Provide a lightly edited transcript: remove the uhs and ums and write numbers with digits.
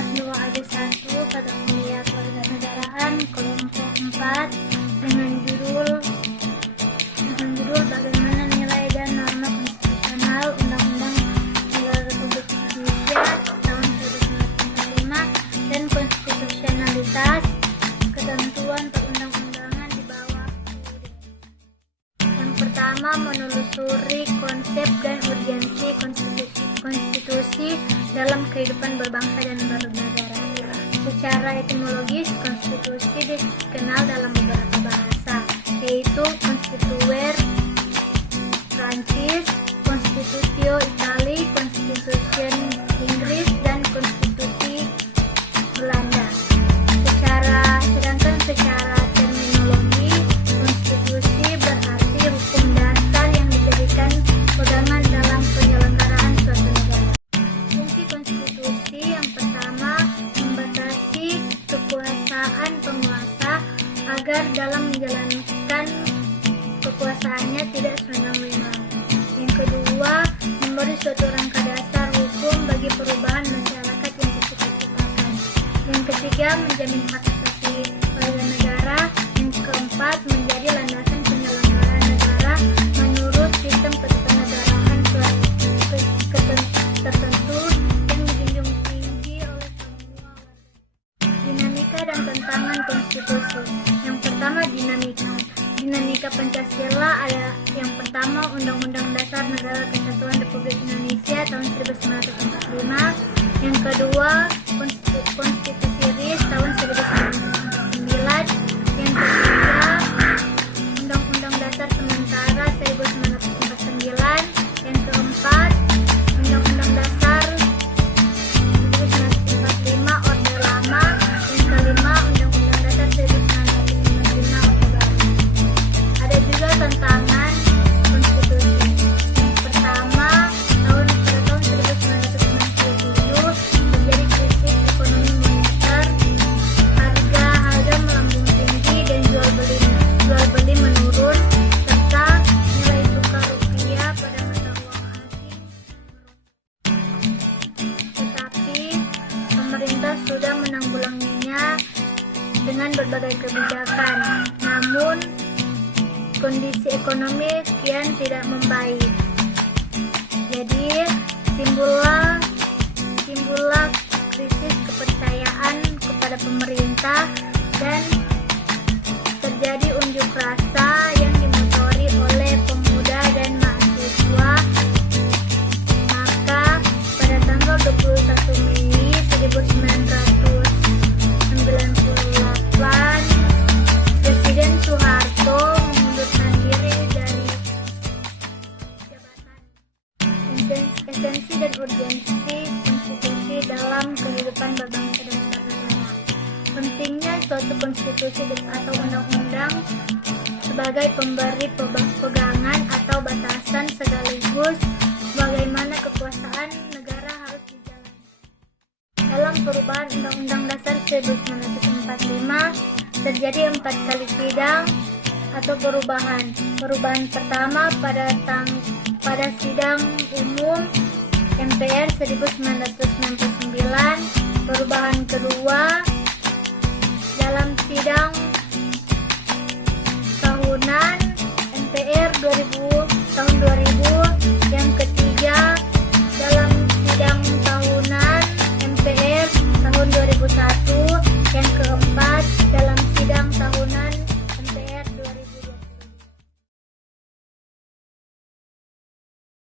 kelas 2 AD1 pada kuliah kewarganegaraan kelompok 4 dengan judul bagaimana nilai dan norma konstitusional Undang-Undang Negara Republik Indonesia tahun 1945 dan konstitusionalitas ketentuan perundang-undangan di bawah UUD. Yang pertama, menelusuri konsep dan urgensi konstitusi dalam kehidupan berbangsa dan bernegara. Secara etimologis, konstitusi dikenal dalam beberapa bahasa, yaitu konstituer Prancis, Constitutio Itali, Constitution Inggris, dan konstitusi Belanda. Sedangkan secara terminologi, konstitusi berarti hukum dasar yang dijadikan pegangan dalam penyelenggaraan suatu negara. Fungsi konstitusi yang pertama, membatasi kekuasaan penguasa agar dalam menjalankan kekuasaannya tidak sewenang-wenang. Yang kedua, memberi suatu rangka dasar hukum bagi perubahan masyarakat yang dicita-citakan. Yang ketiga, menjamin hak asasi warga negara. Yang keempat, menjadi landasan penyelenggaraan negara menurut sistem ketatanegaraan tertentu yang dijunjung tinggi oleh semua warga. Dinamika dan tantangan konstitusi. Yang pertama, dinamika Pancasila ada yang pertama, Undang-Undang Dasar Negara Kesatuan Republik Indonesia tahun 1945. Yang kedua, Konstitusi RIS tahun 1949. Yang ketiga, Undang-Undang Dasar Sementara 1949. Yang keempat, Undang-Undang Dasar 1945 Orde Lama. Yang kelima, Undang-Undang Dasar 1945 Orde Baru. Ada juga tantangan konstitusi. Yang pertama, pada tahun 1997 terjadi krisis ekonomi moneter, harga melambung tinggi dan jual beli menurun, serta nilai tukar rupiah pada mata uang asing merosot. Tetapi pemerintah sudah menanggulanginya dengan berbagai kebijakan. Namun kondisi ekonomi kian tidak membaik. Jadi timbullah krisis kepercayaan kepada pemerintah dan terjadi unjuk rasa yang dimotori oleh pemuda dan mahasiswa. Maka pada tanggal 21 Mei 1998 Presiden Soeharto mengundurkan diri dari jabatan. Esensi dan urgensi konstitusi dalam kehidupan berbangsa dan bernegara. Pentingnya suatu konstitusi atau undang-undang sebagai pemberi pegangan atau batasan sekaligus bagaimana kekuasaan negara harus dijalankan. Dalam perubahan Undang-Undang Dasar 1945 terjadi 4 kali sidang atau perubahan. Perubahan pertama pada sidang umum MPR 1999, perubahan kedua dalam sidang tahunan MPR tahun 2000